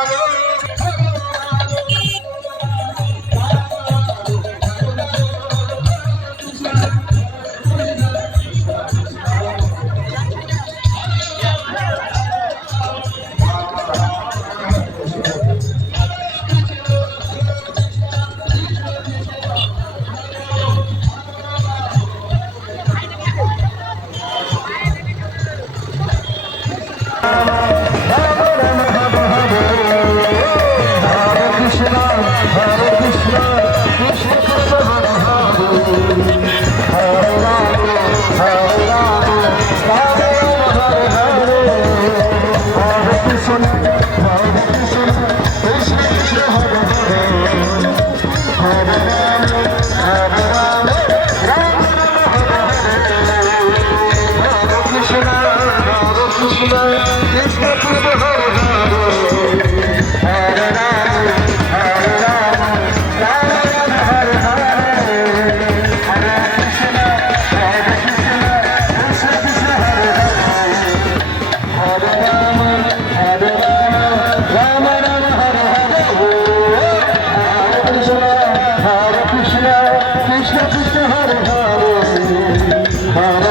아, 사랑 Ram Ram